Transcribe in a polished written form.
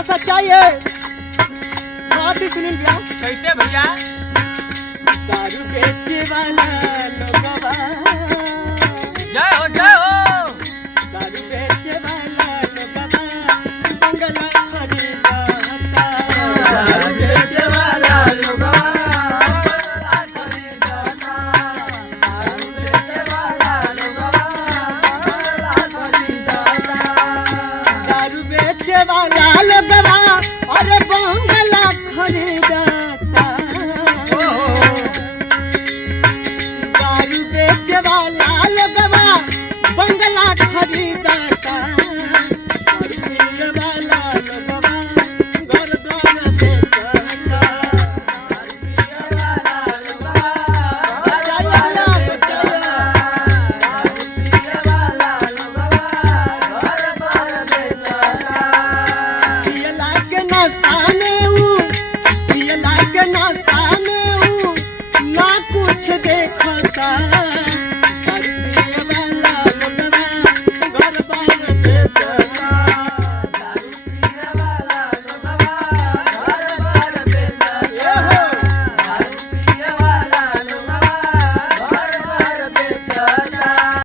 तो सच्चाई है। बात ही सुनील भैया। कैसे भैया? दारू बेचे वाला लोगवा, जय हो जय हो। दारू बेचे वाला लोगवा बंगला खरीदता। दारू बेचे वाला लोगवा दारू बेचे वाला लोगवा अरे बंगला खरीदता। दारू बेचे वाला लोगवा बंगला खरीदता। दारू पीने वाला लोगवा घर द्वार बेचता। दारू पीने वाला लोगवा सच्चाई है, सच्चाई है। दारू पीने वाला लोगवा घर द्वार बेचता। पियला के नशा में ऊ, पियला के नशा में ऊ ना कुछ देखता।